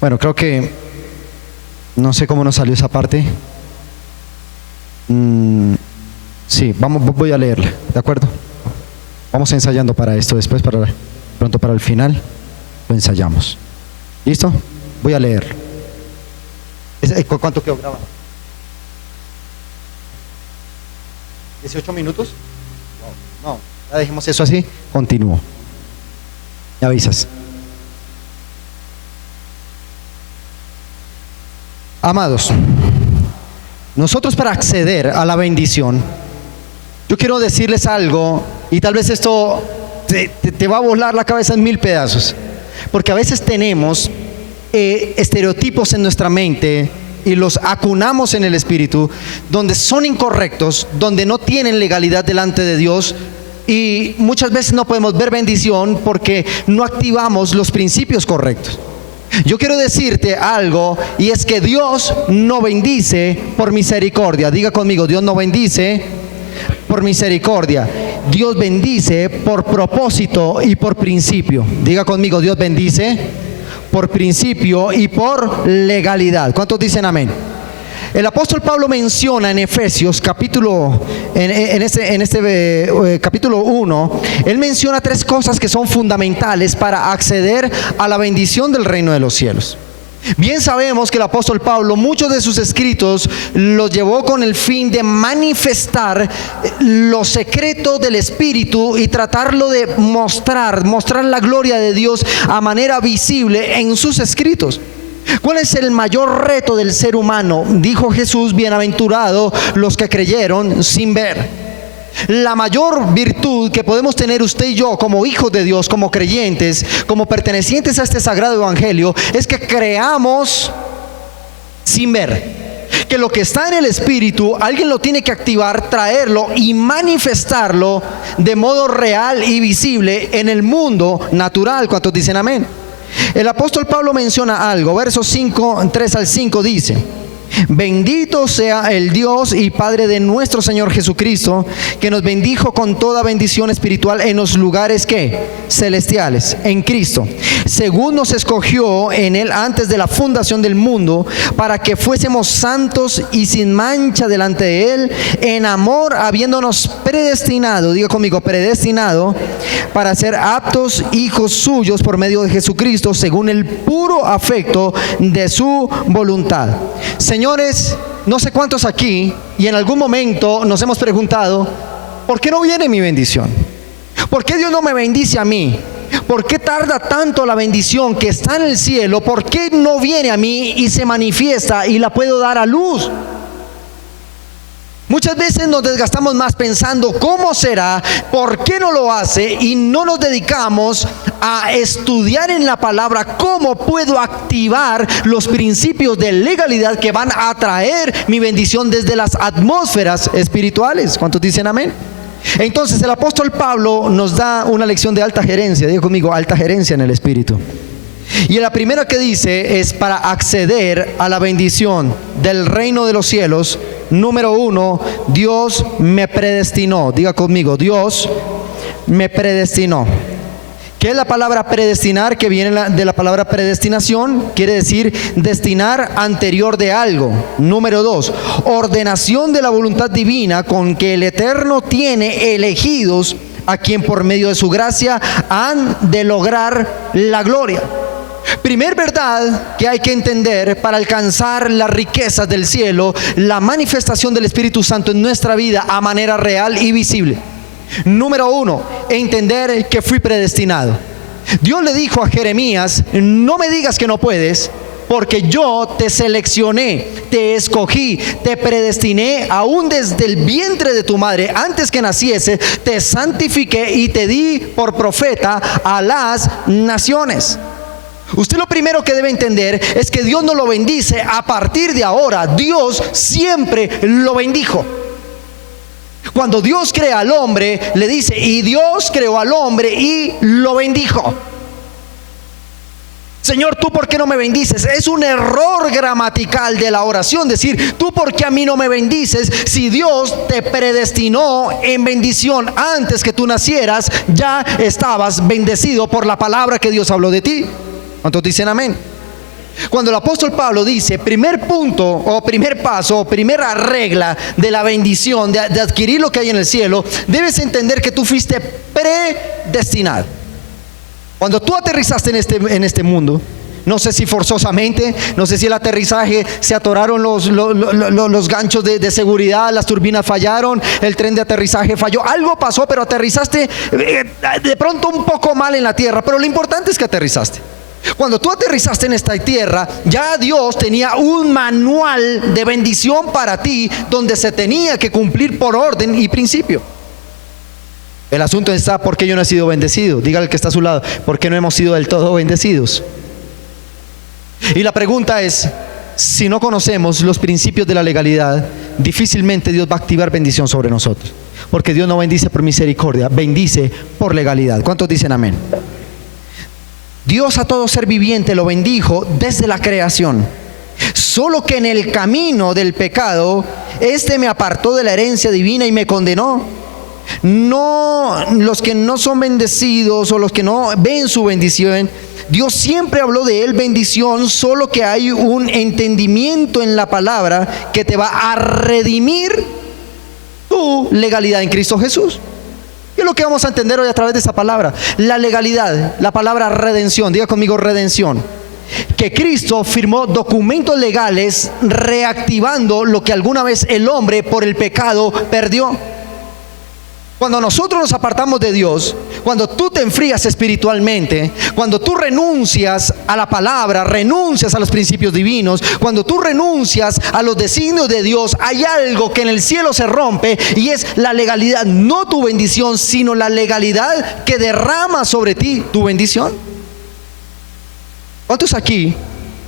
Bueno, creo que no sé cómo nos salió esa parte. Sí, voy a leerla, ¿de acuerdo? Vamos ensayando para esto, después pronto para el final lo ensayamos. ¿Listo? Voy a leer. ¿Cuánto quedó grabado? ¿18 minutos? No, ya dejemos eso así. Continúo. Me avisas. Amados, nosotros para acceder a la bendición, yo quiero decirles algo, y tal vez esto te va a volar la cabeza en 1000 pedazos, porque a veces tenemos estereotipos en nuestra mente y los acunamos en el espíritu, donde son incorrectos, donde no tienen legalidad delante de Dios, y muchas veces no podemos ver bendición porque no activamos los principios correctos. Yo quiero decirte algo, y es que Dios no bendice por misericordia. Diga conmigo, Dios no bendice por misericordia. Dios bendice por propósito y por principio. Diga conmigo, Dios bendice por principio y por legalidad. ¿Cuántos dicen amén? El apóstol Pablo menciona en Efesios capítulo 1, él menciona 3 cosas que son fundamentales para acceder a la bendición del reino de los cielos. Bien sabemos que el apóstol Pablo muchos de sus escritos los llevó con el fin de manifestar los secretos del Espíritu y tratarlo de mostrar la gloria de Dios a manera visible en sus escritos. ¿Cuál es el mayor reto del ser humano? Dijo Jesús: bienaventurados los que creyeron sin ver. La mayor virtud que podemos tener usted y yo como hijos de Dios, como creyentes, como pertenecientes a este sagrado evangelio, es que creamos sin ver. Que lo que está en el espíritu, alguien lo tiene que activar, traerlo y manifestarlo de modo real y visible en el mundo natural. ¿Cuántos dicen amén? El apóstol Pablo menciona algo, versos 3 al 5 dice: bendito sea el Dios y Padre de nuestro Señor Jesucristo, que nos bendijo con toda bendición espiritual en los lugares celestiales, en Cristo, según nos escogió en Él antes de la fundación del mundo, para que fuésemos santos y sin mancha delante de Él, en amor, habiéndonos predestinado, diga conmigo, predestinado, para ser aptos hijos suyos por medio de Jesucristo, según el puro afecto de su voluntad. Señores, no sé cuántos aquí y en algún momento nos hemos preguntado: ¿por qué no viene mi bendición? ¿Por qué Dios no me bendice a mí? ¿Por qué tarda tanto la bendición que está en el cielo? ¿Por qué no viene a mí y se manifiesta y la puedo dar a luz? Muchas veces nos desgastamos más pensando cómo será, por qué no lo hace, y no nos dedicamos a estudiar en la palabra cómo puedo activar los principios de legalidad que van a traer mi bendición desde las atmósferas espirituales. ¿Cuántos dicen amén? Entonces el apóstol Pablo nos da una lección de alta gerencia. Diga conmigo, alta gerencia en el espíritu. Y la primera que dice es: para acceder a la bendición del reino de los cielos, número 1, Dios me predestinó. Diga conmigo, Dios me predestinó. ¿Qué es la palabra predestinar? Que viene de la palabra predestinación, quiere decir destinar anterior de algo. Número 2, ordenación de la voluntad divina con que el Eterno tiene elegidos a quien por medio de su gracia han de lograr la gloria. Primer verdad que hay que entender para alcanzar las riquezas del cielo, la manifestación del Espíritu Santo en nuestra vida a manera real y visible. Número 1, entender que fui predestinado. Dios le dijo a Jeremías: no me digas que no puedes, porque yo te seleccioné, te escogí, te predestiné aún desde el vientre de tu madre, antes que naciese, te santifiqué y te di por profeta a las naciones. Usted lo primero que debe entender es que Dios no lo bendice a partir de ahora. Dios siempre lo bendijo. Cuando Dios crea al hombre, le dice: y Dios creó al hombre y lo bendijo. Señor, ¿tú por qué no me bendices? Es un error gramatical de la oración decir: ¿tú por qué a mí no me bendices? Si Dios te predestinó en bendición antes que tú nacieras, ya estabas bendecido por la palabra que Dios habló de ti. ¿Cuántos dicen amén? Cuando el apóstol Pablo dice, primer punto o primer paso o primera regla de la bendición, de adquirir lo que hay en el cielo, debes entender que tú fuiste predestinado. Cuando tú aterrizaste en este mundo, no sé si forzosamente, no sé si el aterrizaje se atoraron los ganchos de seguridad, las turbinas fallaron, el tren de aterrizaje falló, algo pasó, pero aterrizaste de pronto un poco mal en la tierra, pero lo importante es que aterrizaste. Cuando tú aterrizaste en esta tierra, ya Dios tenía un manual de bendición para ti, donde se tenía que cumplir por orden y principio. El asunto está, ¿por qué yo no he sido bendecido? Dígale al que está a su lado, ¿por qué no hemos sido del todo bendecidos? Y la pregunta es, si no conocemos los principios de la legalidad, difícilmente Dios va a activar bendición sobre nosotros. Porque Dios no bendice por misericordia, bendice por legalidad. ¿Cuántos dicen amén? Dios a todo ser viviente lo bendijo desde la creación. Solo que en el camino del pecado, este me apartó de la herencia divina y me condenó. No, los que no son bendecidos o los que no ven su bendición, Dios siempre habló de él bendición, solo que hay un entendimiento en la palabra que te va a redimir tu legalidad en Cristo Jesús. ¿Qué es lo que vamos a entender hoy a través de esa palabra? La legalidad, la palabra redención, diga conmigo redención. Que Cristo firmó documentos legales reactivando lo que alguna vez el hombre por el pecado perdió. Cuando nosotros nos apartamos de Dios, cuando tú te enfrías espiritualmente, cuando tú renuncias a la palabra, renuncias a los principios divinos, cuando tú renuncias a los designios de Dios, hay algo que en el cielo se rompe y es la legalidad, no tu bendición, sino la legalidad que derrama sobre ti tu bendición. ¿Cuántos aquí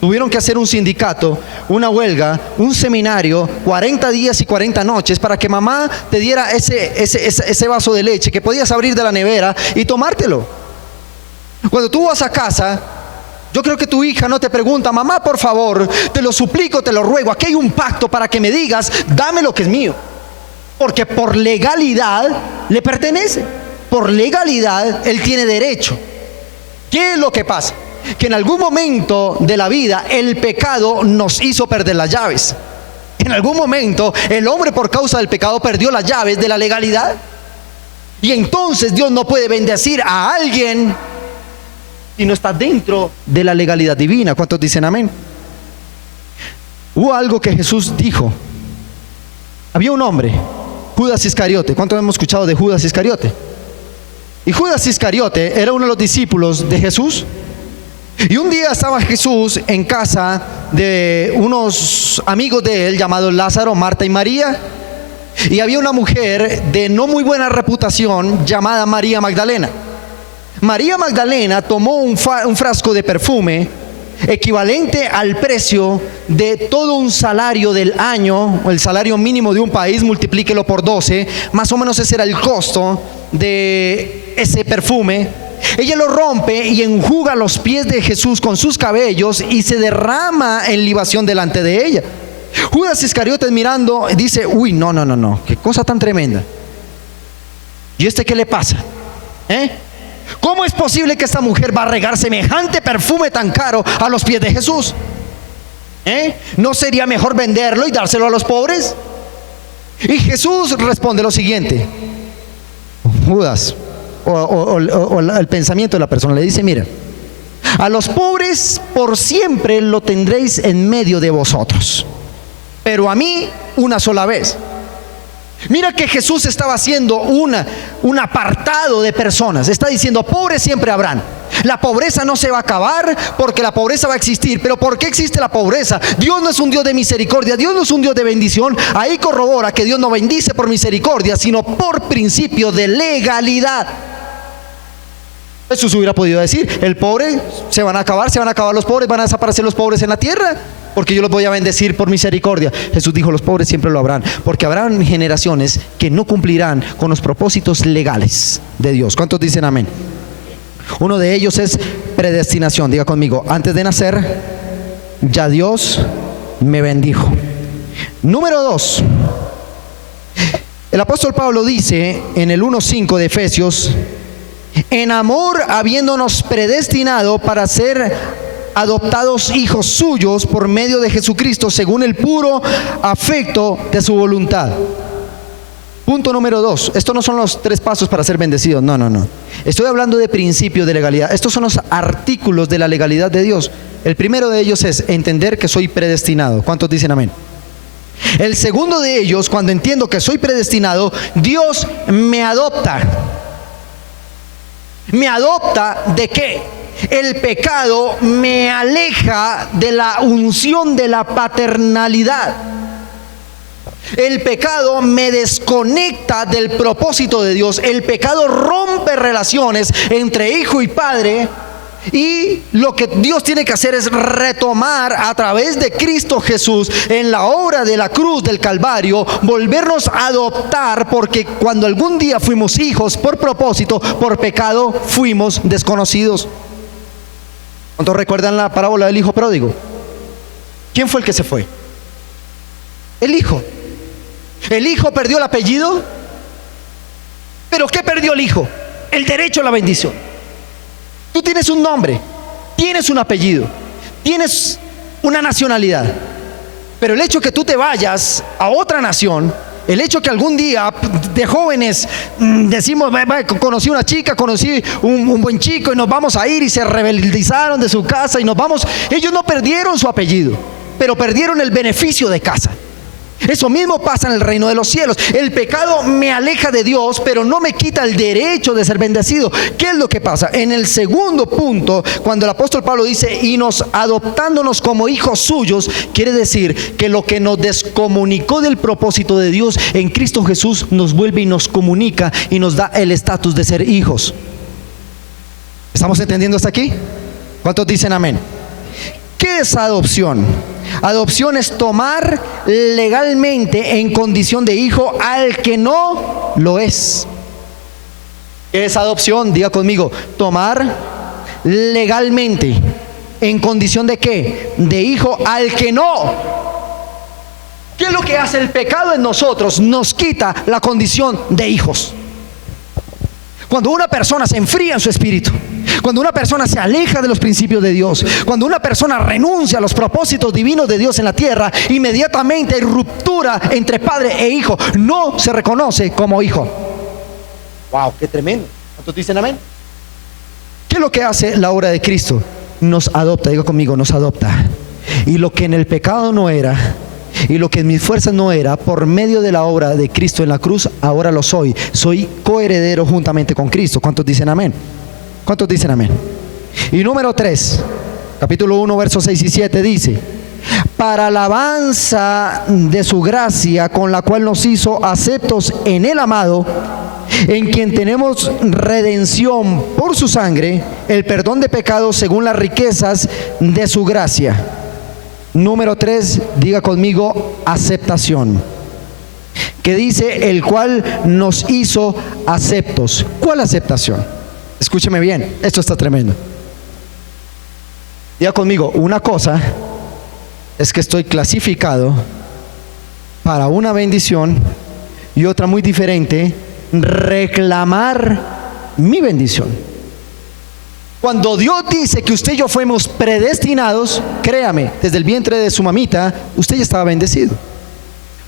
tuvieron que hacer un sindicato, una huelga, un seminario, 40 días y 40 noches para que mamá te diera ese vaso de leche que podías abrir de la nevera y tomártelo? Cuando tú vas a casa, yo creo que tu hija no te pregunta, mamá, por favor, te lo suplico, te lo ruego, aquí hay un pacto para que me digas, dame lo que es mío. Porque por legalidad le pertenece. Por legalidad él tiene derecho. ¿Qué es lo que pasa? Que en algún momento de la vida el pecado nos hizo perder las llaves. En algún momento el hombre por causa del pecado perdió las llaves de la legalidad. Y entonces Dios no puede bendecir a alguien si no está dentro de la legalidad divina. ¿Cuántos dicen amén? Hubo algo que Jesús dijo. Había un hombre, Judas Iscariote. ¿Cuántos hemos escuchado de Judas Iscariote? Y Judas Iscariote era uno de los discípulos de Jesús. Y un día estaba Jesús en casa de unos amigos de él llamados Lázaro, Marta y María. Y había una mujer de no muy buena reputación llamada María Magdalena. María Magdalena tomó un frasco de perfume equivalente al precio de todo un salario del año, o el salario mínimo de un país, multiplíquelo por 12, más o menos ese era el costo de ese perfume. Ella lo rompe y enjuga los pies de Jesús con sus cabellos y se derrama en libación delante de ella. Judas Iscariote mirando dice, uy, no, qué cosa tan tremenda. ¿Y qué le pasa? ¿Cómo es posible que esta mujer va a regar semejante perfume tan caro a los pies de Jesús? ¿No sería mejor venderlo y dárselo a los pobres? Y Jesús responde lo siguiente. Judas, o el pensamiento de la persona le dice, mira, a los pobres por siempre lo tendréis en medio de vosotros, pero a mí una sola vez. Mira que Jesús estaba haciendo un apartado de personas. Está diciendo, pobres siempre habrán. La pobreza no se va a acabar porque la pobreza va a existir. Pero ¿por qué existe la pobreza? Dios no es un Dios de misericordia, Dios no es un Dios de bendición. Ahí corrobora que Dios no bendice por misericordia, sino por principio de legalidad. Jesús hubiera podido decir, el pobre se van a acabar los pobres, van a desaparecer los pobres en la tierra, porque yo los voy a bendecir por misericordia. Jesús dijo, los pobres siempre lo habrán, porque habrán generaciones que no cumplirán con los propósitos legales de Dios. ¿Cuántos dicen amén? Uno de ellos es predestinación. Diga conmigo, antes de nacer, ya Dios me bendijo. Número 2, el apóstol Pablo dice en el 1:5 de Efesios, en amor habiéndonos predestinado para ser adoptados hijos suyos por medio de Jesucristo, según el puro afecto de su voluntad. Punto número 2. Estos no son los 3 pasos para ser bendecidos. No. Estoy hablando de principios de legalidad. Estos son los artículos de la legalidad de Dios. El primero de ellos es entender que soy predestinado. ¿Cuántos dicen amén? El segundo de ellos, cuando entiendo que soy predestinado, Dios me adopta. ¿Me adopta de qué? El pecado me aleja de la unción de la paternalidad. El pecado me desconecta del propósito de Dios. El pecado rompe relaciones entre hijo y padre. Y lo que Dios tiene que hacer es retomar a través de Cristo Jesús en la obra de la cruz del Calvario, volvernos a adoptar, porque cuando algún día fuimos hijos por propósito, por pecado fuimos desconocidos. ¿Cuántos recuerdan la parábola del hijo pródigo? ¿Quién fue el que se fue? El hijo. El hijo perdió el apellido. ¿Pero qué perdió el hijo? El derecho a la bendición. Tú tienes un nombre, tienes un apellido, tienes una nacionalidad, pero el hecho que tú te vayas a otra nación, el hecho que algún día de jóvenes decimos, conocí una chica, conocí un buen chico y nos vamos a ir, y se rebeldizaron de su casa y nos vamos, ellos no perdieron su apellido, pero perdieron el beneficio de casa. Eso mismo pasa en el reino de los cielos. El pecado me aleja de Dios, pero no me quita el derecho de ser bendecido. ¿Qué es lo que pasa? En el segundo punto, cuando el apóstol Pablo dice, y nos adoptándonos como hijos suyos, quiere decir que lo que nos descomunicó del propósito de Dios en Cristo Jesús nos vuelve y nos comunica y nos da el estatus de ser hijos. ¿Estamos entendiendo hasta aquí? ¿Cuántos dicen amén? ¿Qué es adopción? Adopción es tomar legalmente en condición de hijo al que no lo es. ¿Qué es adopción? Diga conmigo, tomar legalmente en condición de ¿qué? De hijo al que no. ¿Qué es lo que hace el pecado en nosotros? Nos quita la condición de hijos. Cuando una persona se enfría en su espíritu, cuando una persona se aleja de los principios de Dios, cuando una persona renuncia a los propósitos divinos de Dios en la tierra, inmediatamente hay ruptura entre padre e hijo. No se reconoce como hijo. ¡Wow! ¡Qué tremendo! ¿Cuántos dicen amén? ¿Qué es lo que hace la obra de Cristo? Nos adopta, diga conmigo, nos adopta. Y lo que en el pecado no era, y lo que en mis fuerzas no era, por medio de la obra de Cristo en la cruz, ahora lo soy. Soy coheredero juntamente con Cristo. ¿Cuántos dicen amén? ¿Cuántos dicen amén? Y número 3, capítulo 1, versos 6 y 7 dice, para alabanza de su gracia, con la cual nos hizo aceptos en el amado, en quien tenemos redención por su sangre, el perdón de pecados según las riquezas de su gracia. Número 3, diga conmigo, aceptación. Que dice, el cual nos hizo aceptos. ¿Cuál aceptación? Escúcheme bien, esto está tremendo. Diga conmigo, una cosa es que estoy clasificado para una bendición, y otra muy diferente, reclamar mi bendición. Cuando Dios dice que usted y yo fuimos predestinados, créame, desde el vientre de su mamita, usted ya estaba bendecido.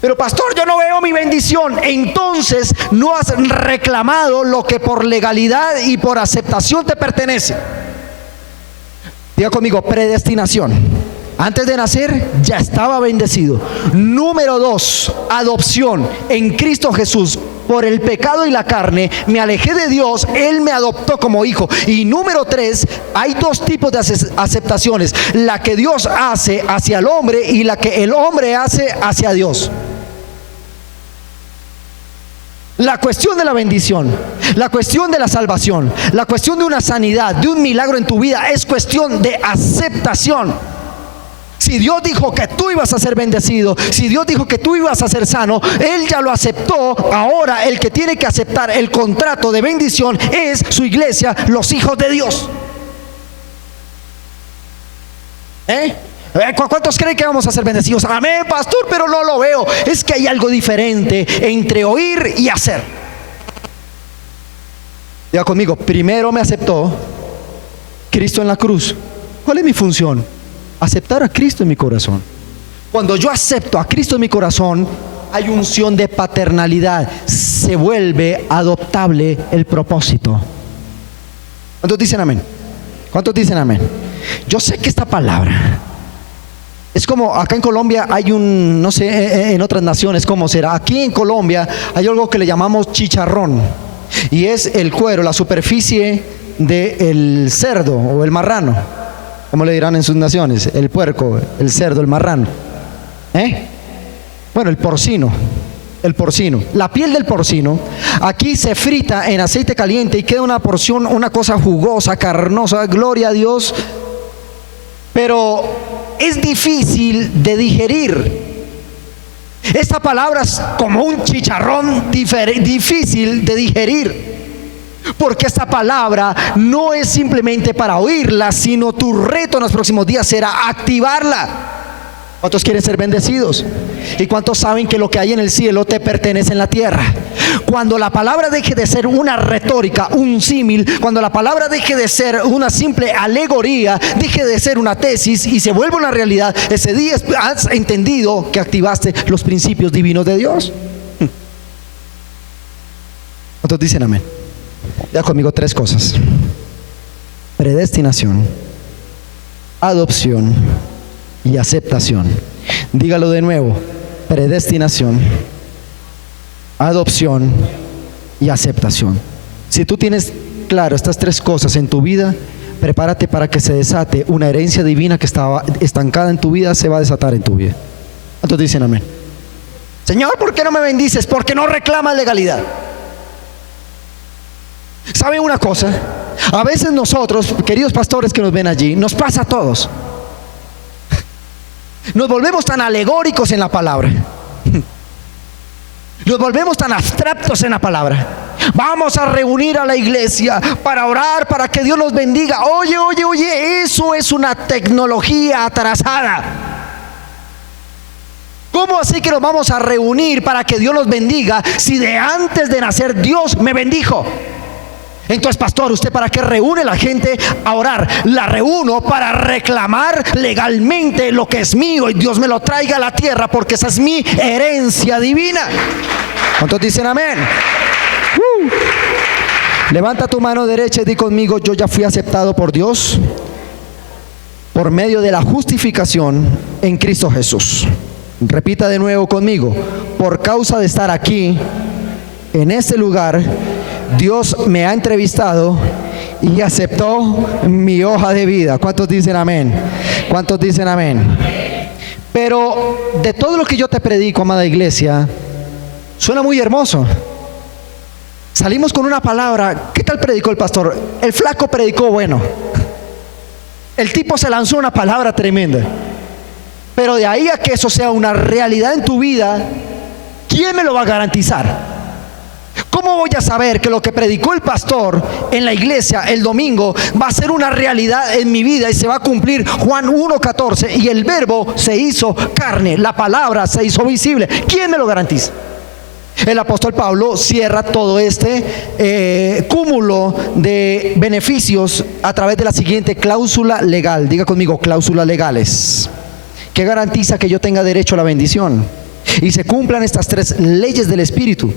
Pero pastor, yo no veo mi bendición. Entonces no has reclamado lo que por legalidad y por aceptación te pertenece. Diga conmigo, predestinación. Antes de nacer ya estaba bendecido. Número 2, adopción en Cristo Jesús. Por el pecado y la carne me alejé de Dios, Él me adoptó como hijo. Y número 3, hay 2 tipos de aceptaciones: la que Dios hace hacia el hombre y la que el hombre hace hacia Dios. La cuestión de la bendición, la cuestión de la salvación, la cuestión de una sanidad, de un milagro en tu vida, es cuestión de aceptación. Si Dios dijo que tú ibas a ser bendecido, si Dios dijo que tú ibas a ser sano, Él ya lo aceptó. Ahora el que tiene que aceptar el contrato de bendición es su iglesia, los hijos de Dios. ¿Cuántos creen que vamos a ser bendecidos? Amén, pastor, pero no lo veo. Es que hay algo diferente entre oír y hacer. Diga conmigo, primero me aceptó Cristo en la cruz. ¿Cuál es mi función? Aceptar a Cristo en mi corazón. Cuando yo acepto a Cristo en mi corazón, hay unción de paternalidad. Se vuelve adoptable el propósito. ¿Cuántos dicen amén? ¿Cuántos dicen amén? Yo sé que esta palabra es como acá en Colombia hay un, no sé en otras naciones cómo será. Aquí en Colombia hay algo que le llamamos chicharrón. Y es el cuero, la superficie del cerdo o el marrano. ¿Cómo le dirán en sus naciones? El puerco, el cerdo, el marrano. Bueno, el porcino. El porcino, la piel del porcino, aquí se frita en aceite caliente y queda una porción, una cosa jugosa, carnosa, gloria a Dios, pero es difícil de digerir. Esta palabra es como un chicharrón difícil de digerir, porque esta palabra no es simplemente para oírla, sino tu reto en los próximos días será activarla. ¿Cuántos quieren ser bendecidos? ¿Y cuántos saben que lo que hay en el cielo te pertenece en la tierra? Cuando la palabra deje de ser una retórica, un símil, cuando la palabra deje de ser una simple alegoría, deje de ser una tesis y se vuelva una realidad, ese día has entendido que activaste los principios divinos de Dios. ¿Cuántos dicen amén? Ya conmigo 3 cosas: predestinación, adopción y aceptación. Dígalo de nuevo: predestinación, adopción y aceptación. Si tú tienes claro estas 3 cosas en tu vida, prepárate para que se desate una herencia divina que estaba estancada en tu vida, se va a desatar en tu vida. ¿Cuántos dicen amén? Señor, ¿por qué no me bendices? Porque no reclamas legalidad. ¿Saben una cosa? A veces nosotros, queridos pastores que nos ven allí, nos pasa a todos. Nos volvemos tan alegóricos en la palabra. Nos volvemos tan abstractos en la palabra. Vamos a reunir a la iglesia para orar, para que Dios nos bendiga. Oye, eso es una tecnología atrasada. ¿Cómo así que nos vamos a reunir para que Dios nos bendiga si de antes de nacer Dios me bendijo? Entonces, pastor, ¿usted para qué reúne a la gente a orar? La reúno para reclamar legalmente lo que es mío y Dios me lo traiga a la tierra, porque esa es mi herencia divina. ¿Cuántos dicen amén? Levanta tu mano derecha y di conmigo: yo ya fui aceptado por Dios por medio de la justificación en Cristo Jesús. Repita de nuevo conmigo: por causa de estar aquí, en este lugar, Dios me ha entrevistado y aceptó mi hoja de vida. ¿Cuántos dicen amén? ¿Cuántos dicen amén? Pero de todo lo que yo te predico, amada iglesia, suena muy hermoso. Salimos con una palabra. ¿Qué tal predicó el pastor? El flaco predicó bueno. El tipo se lanzó una palabra tremenda. Pero de ahí a que eso sea una realidad en tu vida, ¿quién me lo va a garantizar? ¿Cómo voy a saber que lo que predicó el pastor en la iglesia el domingo va a ser una realidad en mi vida y se va a cumplir Juan 1:14 y el verbo se hizo carne, la palabra se hizo visible? ¿Quién me lo garantiza? El apóstol Pablo cierra todo este cúmulo de beneficios a través de la siguiente cláusula legal. Diga conmigo: cláusulas legales. ¿Qué garantiza que yo tenga derecho a la bendición y se cumplan estas 3 leyes del Espíritu?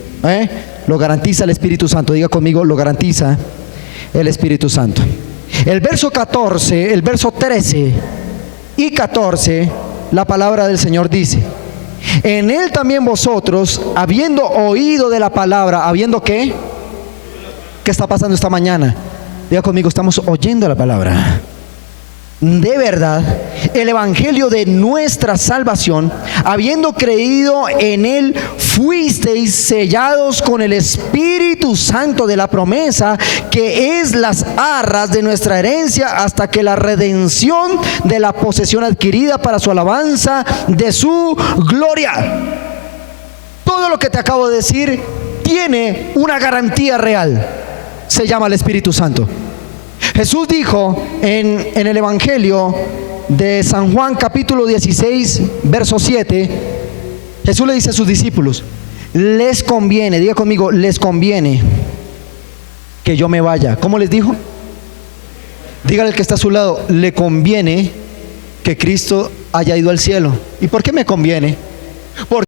Lo garantiza el Espíritu Santo. Diga conmigo: lo garantiza el Espíritu Santo. El verso 14, el verso 13 y 14, la palabra del Señor dice: en él también vosotros, habiendo oído de la palabra, ¿habiendo qué? ¿Qué está pasando esta mañana? Diga conmigo: estamos oyendo la palabra. De verdad, el evangelio de nuestra salvación, habiendo creído en él, fuisteis sellados con el Espíritu Santo de la promesa, que es las arras de nuestra herencia, hasta que la redención de la posesión adquirida para su alabanza de su gloria. Todo lo que te acabo de decir tiene una garantía real. Se llama el Espíritu Santo. Jesús dijo en el Evangelio de San Juan capítulo 16 verso 7, Jesús le dice a sus discípulos: les conviene, diga conmigo, les conviene que yo me vaya. ¿Cómo les dijo? Dígale al que está a su lado, le conviene que Cristo haya ido al cielo. ¿Y por qué me conviene? Porque